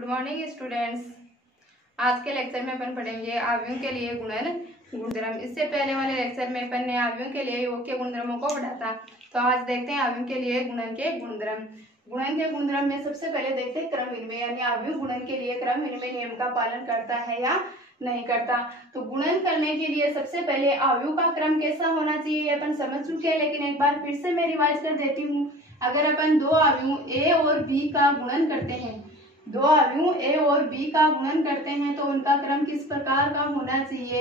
Good morning students. आज के lecture में अपन पढ़ेंगे आव्यूह के लिए गुणन गुणधर्म। इससे पहले वाले लेक्चर में अपन ने आव्यूह के लिए योग के गुणधर्मों को पढ़ा था। तो आज देखते हैं आव्यूह के लिए गुणन के गुणधर्म। गुणन के गुणधर्म में सबसे पहले देखते हैं क्रम विनिमय, यानी आव्यूह गुणन के लिए क्रम विनिमय नियम का पालन करता है या नहीं करता। तो गुणन करने के लिए सबसे पहले आव्यूह का क्रम कैसा होना चाहिए अपन समझ चुके हैं, लेकिन एक बार फिर से मैं रिवाइज कर देती हूँ। अगर अपन दो आव्यूह ए और बी का गुणन करते हैं, दो आव्यूह ए और बी का गुणन करते हैं तो उनका क्रम किस प्रकार का होना चाहिए।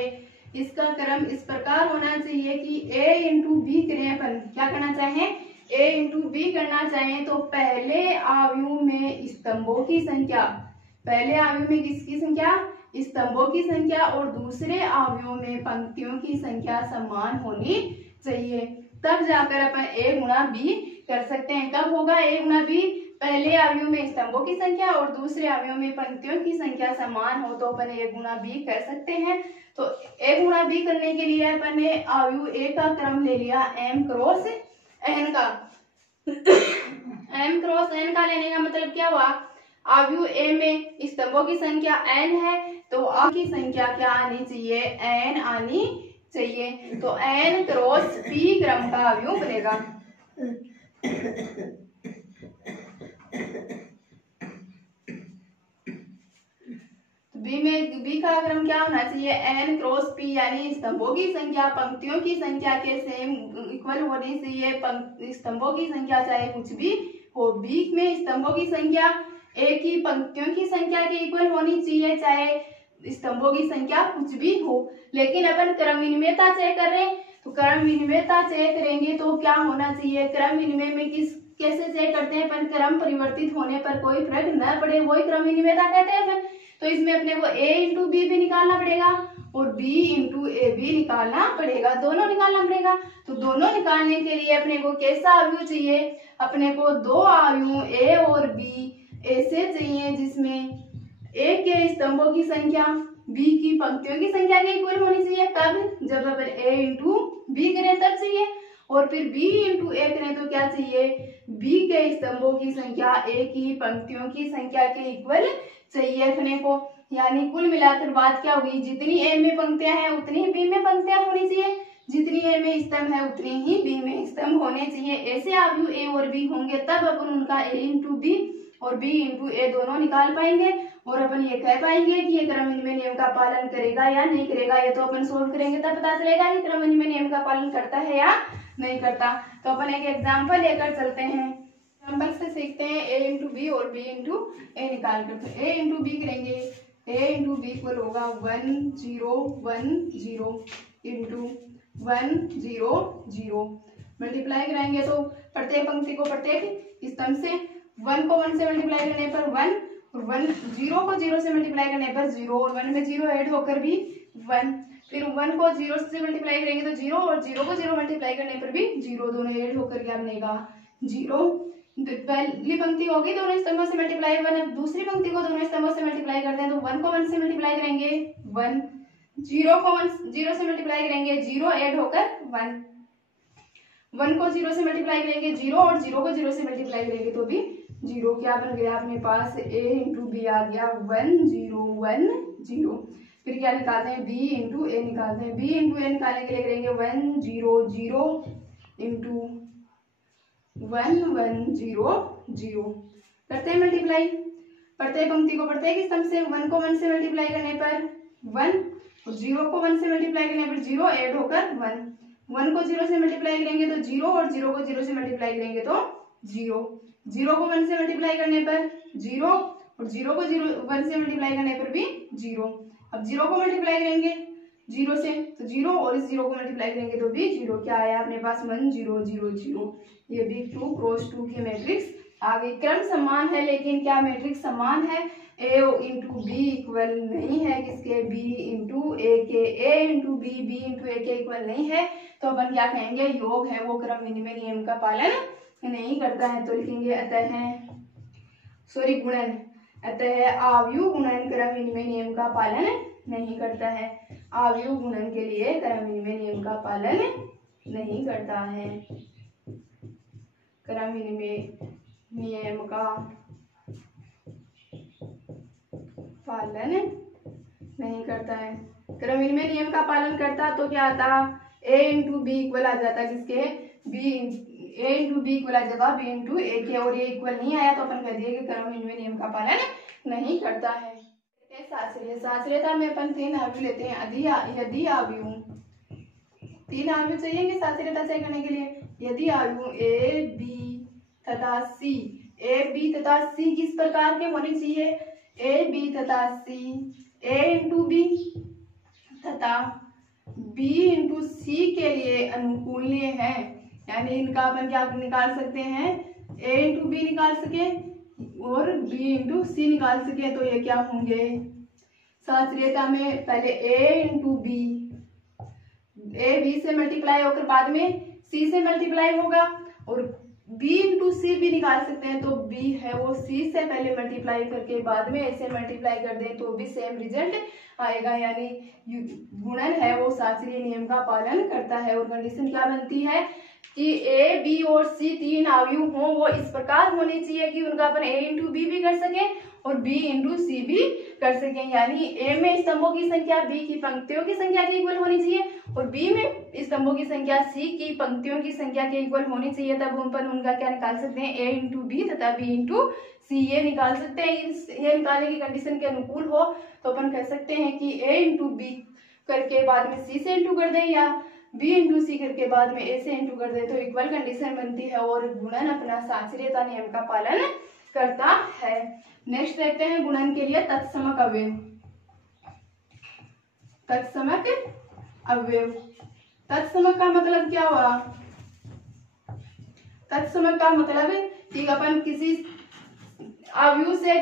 इसका क्रम इस प्रकार होना चाहिए कि a इंटू बी करें, अपन क्या करना चाहें, a इंटू बी करना चाहें तो पहले आव्यूह में स्तंभों की संख्या, पहले आव्यूह में किसकी संख्या, स्तंभों की संख्या, और दूसरे आव्यूह में पंक्तियों की संख्या समान होनी चाहिए। तब जाकर अपन a गुणा बी कर सकते हैं। कब होगा a गुणा बी, पहले आव्यूह में स्तंभों की संख्या और दूसरे आव्यूह में पंक्तियों की संख्या समान हो तो अपन a गुणा बी कर सकते हैं। तो a गुणा बी करने के लिए अपन ने आव्यूह a का क्रम ले लिया m क्रॉस n का। m क्रॉस n का लेने का मतलब क्या हुआ, आव्यूह a में स्तंभों की संख्या n है तो आ की संख्या क्या आनी चाहिए, n आनी चाहिए। तो n क्रॉस p क्रम का आव्यूह बनेगा। बी का क्रम क्या होना चाहिए, n क्रॉस p, यानी स्तंभों की संख्या पंक्तियों की संख्या के सेम इक्वल होनी चाहिए। स्तंभों की संख्या चाहे कुछ भी हो, बी में स्तंभों की संख्या a की पंक्तियों की संख्या के इक्वल होनी चाहिए, चाहे स्तंभों की संख्या कुछ भी हो। लेकिन अपन क्रम विनिमयता चेक कर रहे हैं, तो क्रम विनिमयता चेक करेंगे तो क्या होना चाहिए, क्रम विनिमय में कैसे चेक करते हैं अपन, क्रम परिवर्तित होने पर कोई फर्क न पड़े वही क्रम विनिमयता कहते हैं अपन। तो इसमें अपने को a इंटू बी भी निकालना पड़ेगा और b इंटू ए भी निकालना पड़ेगा, दोनों निकालना पड़ेगा। तो दोनों निकालने के लिए अपने को कैसा आव्यूह चाहिए, अपने को दो आव्यूह a और b ऐसे चाहिए जिसमें a के स्तंभों की संख्या b की पंक्तियों की संख्या के इक्वल होनी चाहिए। कब, जब अपन a इंटू बी करें तब चाहिए, और फिर b इंटू ए करें तो क्या चाहिए, b के स्तंभों की संख्या a की पंक्तियों की संख्या के इक्वल चाहिए अपने को। यानी कुल मिलाकर बात क्या हुई, जितनी a में पंक्तियां हैं उतनी ही b में पंक्तियां होनी चाहिए, जितनी a में स्तंभ है उतनी ही b में स्तंभ होने चाहिए। ऐसे आव्यूह a और b होंगे तब अपन उनका a इंटू बी और b इंटू ए दोनों निकाल पाएंगे और अपन ये कह पाएंगे कि ये क्रम विनिमय नियम का पालन करेगा या नहीं करेगा। ये तो अपन सोल्व करेंगे तब पता चलेगा कि क्रम विनिमय नियम का पालन करता है या नहीं करता। तो अपन एक एग्जाम्पल लेकर चलते हैं, एग्जाम्पल से सीखते हैं a इंटू बी और b इंटू ए निकाल कर। a इंटू बी करेंगे, a इंटू बी इक्वल होगा 1 0 1 0 इंटू 1 0 0। मल्टीप्लाई कराएंगे तो प्रत्येक पंक्ति को प्रत्येक स्तंभ से 1 को 1 से मल्टीप्लाई करने पर 1 और 1 0 को 0 से मल्टीप्लाई करने पर 0 और 1 में 0 ऐड होकर भी 1। फिर 1 को 0 से मल्टीप्लाई करेंगे तो 0 और 0 को 0 मल्टीप्लाई करने पर भी 0, दोनों ऐड होकर क्या बनेगा 0। पहली पंक्ति होगी दोनों स्तंभों से मल्टीप्लाई 1, अब दूसरी पंक्ति को दोनों स्तंभों से मल्टीप्लाई करते हैं तो 1 को 1 से मल्टीप्लाई करेंगे 1, 0 को 0 से मल्टीप्लाई करेंगे 0 ऐड होकर 1, 1 को 0 से मल्टीप्लाई करेंगे 0 और 0 को 0 से मल्टीप्लाई करेंगे तो भी 0। क्या बन गया अपने पास, a इंटू बी आ गया 1 0 1 0। फिर क्या निकालते हैं, b इंटू ए निकालते हैं। b इंटू ए निकालने के लिए करेंगे 1 0 0 इंटू 1 1 0 0। करते हैं मल्टीप्लाई, प्रत्येक पंक्ति को प्रत्येक स्तंभ से 1 को 1 से मल्टीप्लाई करने पर 1 और 0 को 1 से मल्टीप्लाई करने पर 0 ऐड होकर 1, 1 को 0 से मल्टीप्लाई करेंगे तो 0 और 0 को 0 से मल्टीप्लाई करेंगे तो 0, 0 को 1 से मल्टीप्लाई करने पर 0 और 0 को 1 से मल्टीप्लाई करने पर भी 0। अब 0 को मल्टीप्लाई करेंगे 0 से तो 0 और इस 0 को मल्टीप्लाई करेंगे तो भी 0। क्या आया अपने पास 1 0 0 0। ये भी 2 क्रॉस 2 की मैट्रिक्स आ गई। क्रम समान है लेकिन क्या मैट्रिक्स समान है, a इंटू बी इक्वल नहीं है किसके, b into A K, a into B b into A K equal नहीं है तो अपन क्या कहेंगे, योग है वो क्रम विनिमय नियम का पालन नहीं करता है। तो लिखेंगे गुणन, अतः आव्यूह गुणन क्रम विनिमय नियम का पालन नहीं करता है। आव्यूह गुणन के लिए क्रम विनिमय नियम का पालन नहीं करता है। क्रम विनिमय नियम का पालन नहीं करता है। क्रम विनिमय नियम का पालन करता तो क्या आता, a इंटू बी इक्वल आ जाता, जिसके b a into B equal आ जाता b इंटू ए के, और ये इक्वल नहीं आया तो अपन कह दिए कि क्रम विनिमय नियम का पालन नहीं करता है। साश्रयता में अपन तीन अवयव लेते हैं। यदि अवयव, तीन अवयव चाहिए साश्रयता तय करने के लिए। यदि अवयव ए बी तथा सी, ए बी तथा सी किस प्रकार के होने चाहिए, ए बी तथा सी ए इंटू बी तथा बी इंटू सी के लिए अनुकूल्य है, यानी इनका अपन क्या निकाल सकते हैं, ए इंटू बी निकाल सके और बी इंटू सी निकाल सके, तो ये क्या होंगे साश्रयता में पहले a into B, A B से मल्टीप्लाई होकर बाद में c से मल्टीप्लाई होगा, और b इंटू सी भी निकाल सकते हैं, तो b है वो c से पहले मल्टीप्लाई करके बाद में a से मल्टीप्लाई कर दें तो भी सेम रिजल्ट आएगा, यानी गुणन है वो शास्त्रीय नियम का पालन करता है। और कंडीशन क्या बनती है कि a b और c तीन अवयव हों, वो इस प्रकार होने चाहिए कि उनका अपन a इंटू बी भी कर सके और b इंटू सी भी कर सकें, यानी a में स्तंभों की संख्या b की पंक्तियों की संख्या के इक्वल होनी चाहिए और b में स्तंभों की संख्या c की पंक्तियों की संख्या के इक्वल होनी चाहिए, तब अपन उनका क्या निकाल सकते हैं, a इंटू बी तथा b इंटू सी ये निकाल सकते हैं। ये निकालने की कंडीशन के अनुकूल हो तो अपन कह सकते हैं कि a इंटू बी करके बाद में c से इंटू कर दें या b इंटू सी करके बाद में a से इंटू कर दें, तो इक्वल कंडीशन बनती है और गुणन अपना साश्रयता नियम का पालन करता है। नेक्स्ट देखते हैं गुणन के लिए तत्समक अवयव। तत्समक अवयव, तत्समक का मतलब क्या हुआ, तत्समक का मतलब कि अपन किसी अवयव से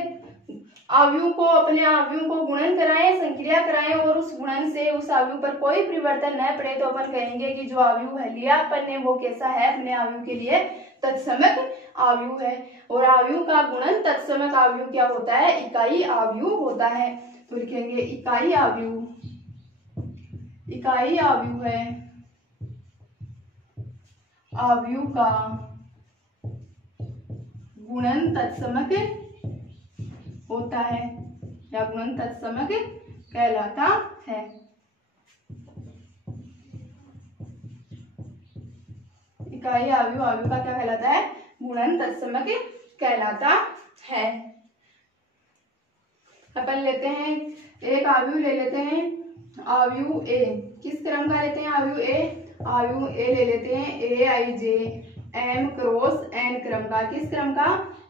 अवयव को, अपने अवयव को गुणन कराएं, संक्रिया कराएं और उस गुणन से उस अवयव पर कोई परिवर्तन न पड़े, तो अपन कहेंगे कि जो अवयव है लिया अपन ने वो कैसा है, अपने अवयव के लिए तत्समक अवयव है। और अवयव का गुणन तत्समक अवयव क्या होता है, इकाई अवयव होता है। तो लिखेंगे इकाई अवयव, इकाई अवयव है अवयव का गुणन तत्समक होता है या गुणन तत्समक कहलाता है। इकाई अवयव अवयव का क्या कहलाता है, गुणन तत्समक कहलाता है। अपन लेते हैं एक अवयव ले लेते हैं, अवयव ए, किस क्रम का लेते हैं अवयव ए, अवयव ए ले लेते हैं ए आई जे एम क्रॉस एन क्रम का, किस क्रम का,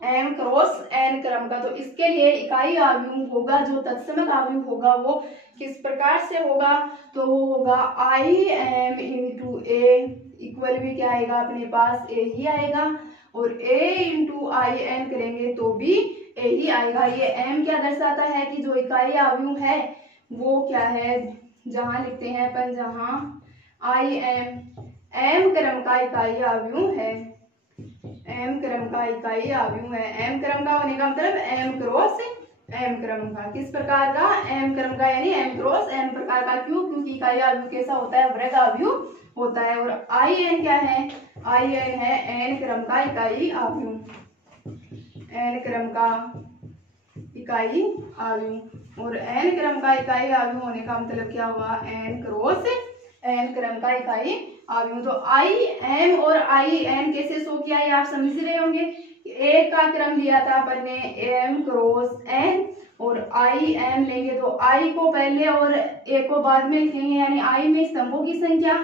एम क्रॉस एन क्रम का। तो इसके लिए इकाई अवयव होगा, जो तत्समक अवयव होगा वो किस प्रकार से होगा, तो वो होगा आई एम इंटू ए इक्वल भी क्या आएगा अपने पास ए ही आएगा, और ए इंटू आई एन करेंगे तो भी ए ही आएगा। ये एम क्या दर्शाता है कि जो इकाई अवयव है वो क्या है, जहां लिखते हैं अपन, जहां आई एम क्रम का इकाई अवयव है, एम क्रम का इकाई अवयव है। एम क्रम का होने का मतलब एम क्रॉस एम क्रम का, किस प्रकार का, एम क्रम का, यानी एम क्रॉस एम प्रकार का। क्यों, क्योंकि इकाई अवयव कैसा होता है, वर्ग अवयव होता है। और आई एन क्या है, आई एन है एन क्रम का इकाई अवयव, एन क्रम का इकाई अवयव। और एन क्रम का इकाई अवयव होने का मतलब क्या हुआ, एन क्रॉस एन क्रम का इकाई अवयव। तो आई एम और आई एन कैसे शो किया है आप समझ रहे होंगे। एक का क्रम लिया था अपन ने एम क्रॉस एन, और आई एम लेंगे तो आई को पहले और ए को बाद में लिखेंगे, यानी आई में स्तंभों की संख्या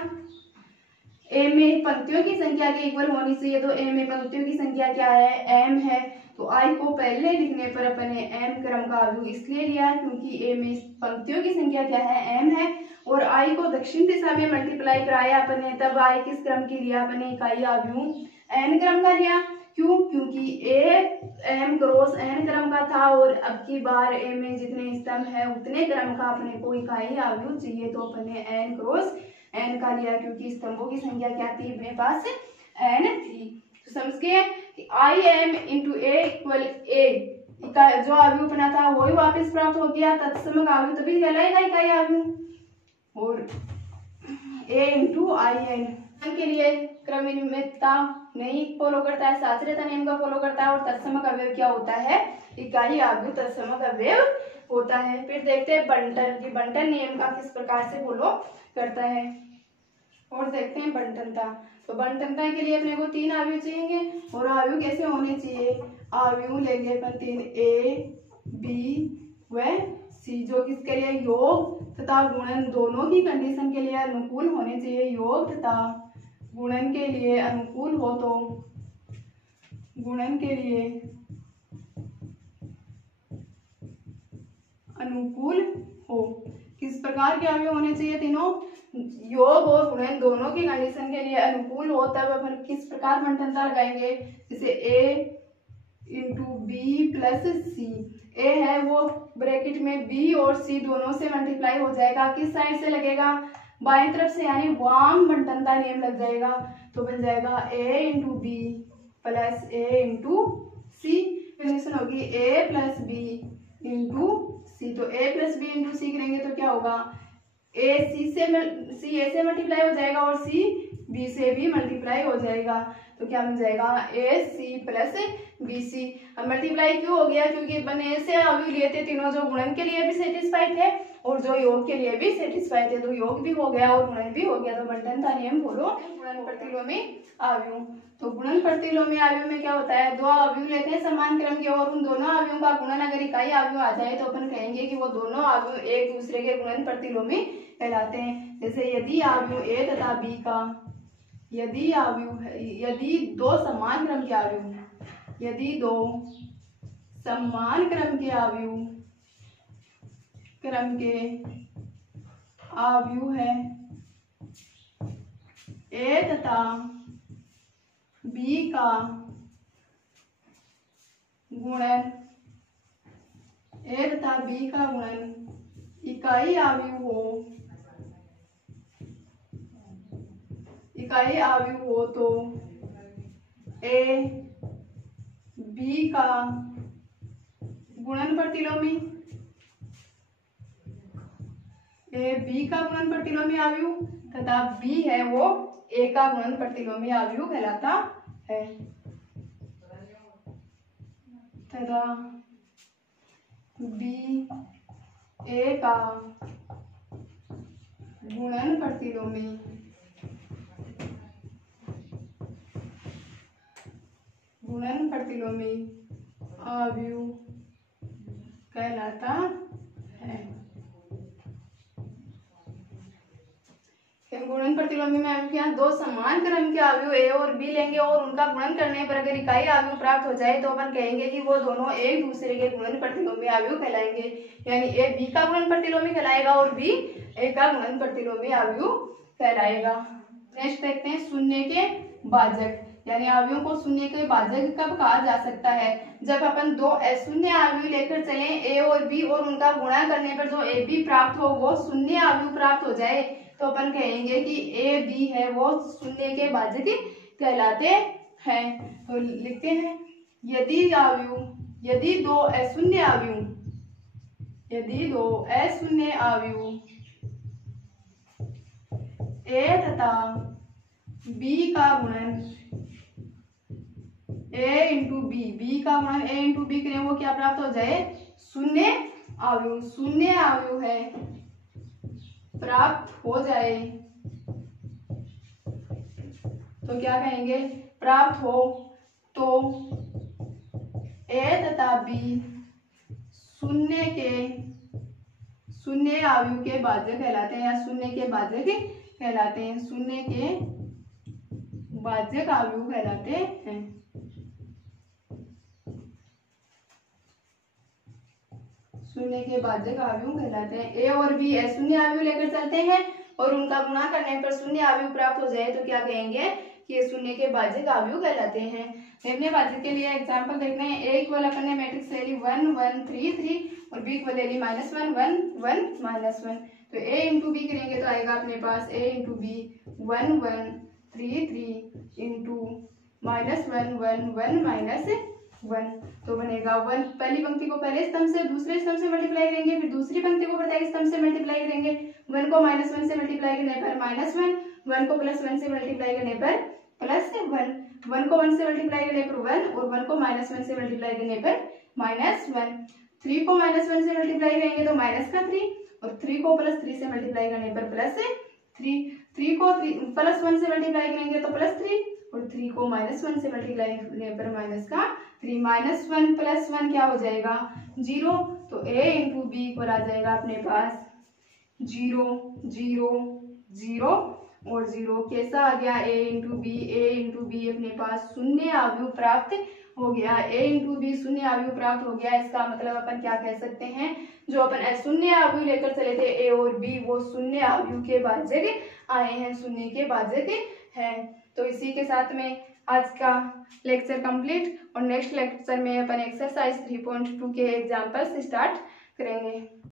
ए में पंक्तियों की संख्या के इक्वल होनी चाहिए। तो ए में पंक्तियों की संख्या क्या है, एम है, तो आई को पहले लिखने पर अपन ने एम क्रम का अवयव इसलिए लिया क्योंकि ए में पंक्तियों की संख्या क्या है, एम है, और आई को दक्षिण दिशा में मल्टीप्लाई कराया अपन ने, तब आई किस क्रम की लिया अपन ने, इकाई अवयव एन क्रम का लिया। क्यों, क्योंकि ए एम क्रॉस एन क्रम का था और अब की बार ए में जितने स्तंभ है उतने क्रम का अपने को इकाई अवयव चाहिए, तो अपन ने एन क्रॉस एन का लिया क्योंकि स्तंभों की संख्या क्या थी अपने पास, एन थी। तो समझ गए कि I M into A equal A, जो अवयव बना था वही वापस प्राप्त हो गया, तत्समक अवयव तभी कहलाएगा इकाई अवयव। और ए इंटू आई एन के लिए क्रम विनिमयता नहीं फॉलो करता है, साश्रयता नियम का फॉलो करता है। और तत्समक अवयव क्या होता है, इकाई अवयव तत्समक अवयव होता है। फिर देखते हैं बंटन कि बंटन नियम का किस प्रकार से फॉलो करता है। और देखते हैं बंटनता। तो बंटनता के लिए अपने को 3 अवयव चाहिए और अवयव कैसे होने चाहिए, अवयव लेंगे अपन 3 ए बी व सी, जो किसके लिए योग तथा गुणन दोनों की कंडीशन के लिए अनुकूल होने चाहिए। योग तथा गुणन के लिए अनुकूल हो तो गुणन के लिए अनुकूल हो। किस प्रकार के अवयव होने चाहिए, तीनों योग और गुणन दोनों की कंडीशन के लिए अनुकूल हो। तब अपन किस प्रकार बंटनता लगाएंगे, जैसे ए इंटू बी प्लस सी। ए है वो ब्रैकेट में बी और सी दोनों से मल्टीप्लाई हो जाएगा, किस साइड से लगेगा, बाएं तरफ से, यानी वाम बंटनता नियम लग जाएगा। तो बन जाएगा ए इंटू बी प्लस ए इंटू सी। कंडीशन होगी ए प्लस बी इंटू सी। तो ए प्लस बी इंटू सी करेंगे तो क्या होगा, ए से मल्टीप्लाई हो जाएगा और सी बी से भी मल्टीप्लाई हो जाएगा। तो क्या बन जाएगा ए सी प्लस बी सी। अब मल्टीप्लाई क्यों हो गया, क्योंकि अपन ए से अवयव लिए थे तीनों, जो गुणन के लिए भी सेटिस्फाइड थे और जो योग के लिए भी सेटिस्फाइड थे। तो योग भी हो गया और गुणन भी हो गया। तो बंटनता नियम फॉलो। गुणन प्रतिलोमी अवयव। तो गुणन प्रतिलोमी अवयव में क्या होता है, दो अवयव लेते हैं समान क्रम के और उन दोनों अवयवों का गुणन अगर इकाई अवयव आ जाए तो अपन कहेंगे कि वो दोनों अवयव एक दूसरे के गुणन प्रतिलोमी कहलाते हैं। जैसे यदि अवयव ए तथा बी का, यदि दो समान क्रम के अवयव, यदि दो समान क्रम के अवयव है ए तथा बी का गुणन, ए तथा बी का गुणन इकाई अवयव हो तो ए बी का गुणन प्रतिलोमी, ए बी का गुणन प्रतिलोमी अवयव तथा बी है वो ए का गुणन प्रतिलोमी अवयव कहलाता है। तथा बी ए का गुणन प्रतिलोमी अवयव कहलाता है। गुणन प्रतिलोमी में हम क्या, दो समान क्रम के अवयव ए और बी लेंगे और उनका गुणन करने पर अगर इकाई अवयव प्राप्त हो जाए तो अपन कहेंगे कि वो दोनों एक दूसरे के गुणन प्रतिलोमी अवयव कहलाएंगे। यानी ए बी का गुणन प्रतिलोमी कहलाएगा और बी ए का गुणन प्रतिलोमी अवयव कहलाएगा। नेक्स्ट देखते हैं शून्य के भाजक, यानी अवयवों को शून्य के भाजक कब कहा जा सकता है, जब अपन दो शून्य अवयव लेकर चले ए और बी और उनका गुणा करने पर जो ए बी प्राप्त हो वो शून्य अवयव प्राप्त हो जाए तो अपन कहेंगे कि ए बी है वो शून्य के भाजक कहलाते हैं। तो लिखते हैं यदि दो अशून्य अवयव ए तथा बी का गुणन ए इंटू बी का गुणन ए इंटू बी करें वो क्या प्राप्त हो जाए, शून्य अवयव है प्राप्त हो जाए तो क्या कहेंगे, प्राप्त हो तो ए तथा बी शून्य अवयव के भाजक कहलाते हैं या शून्य के भाजक कहलाते हैं, शून्य के भाजक अवयव कहलाते हैं। शून्य के भाजक अवयव कहलाते हैं। ए और बी शून्य अवयव लेकर चलते हैं और उनका गुणा करने पर शून्य अवयव प्राप्त हो जाए तो क्या कहेंगे कि ये शून्य के भाजक अवयव कहलाते हैं। अपने भाजक के लिए एग्जांपल देखते हैं। ए इक्वल अपन ने मैट्रिक्स ले ली 1 1 3 3 और बी इक्वल ले ली -1 1 1 -1। तो ए इंटू बी करेंगे तो आएगा अपने पास ए इंटू बी 1 1 3 3 इंटू -1 1 1 1। तो बनेगा 1, पहली पंक्ति को पहले स्तंभ से दूसरे स्तंभ से मल्टीप्लाई करेंगे, फिर दूसरी पंक्ति को प्रत्येक स्तंभ से मल्टीप्लाई करेंगे। 1 को -1 से मल्टीप्लाई करने पर -1, 1 को +1 से मल्टीप्लाई करने पर +1, 1 को 1 से मल्टीप्लाई करने पर 1 और 1 को -1 से मल्टीप्लाई करने पर -1। 3 को -1 से मल्टीप्लाई करेंगे तो -3 और 3 को +3 से मल्टीप्लाई करने पर +3, 3 को +1 से मल्टीप्लाई करेंगे तो +3 और 3 को -1 से मल्टीप्लाई करने पर -3, -1 + 1 क्या हो जाएगा 0। तो a × b इक्वल आ जाएगा अपने पास 0 0 0 और 0। कैसा आ गया a × b अपने पास शून्य अवयव प्राप्त हो गया। a × b शून्य अवयव प्राप्त हो गया। इसका मतलब अपन क्या कह सकते हैं, जो अपन शून्य अवयव लेकर चले थे a और b वो शून्य अवयव के भाजक आए हैं, शून्य के भाजक हैं। तो इसी के साथ में आज का लेक्चर कंप्लीट और नेक्स्ट लेक्चर में अपन एक्सरसाइज 3.2 के एग्जाम्पल्स स्टार्ट करेंगे।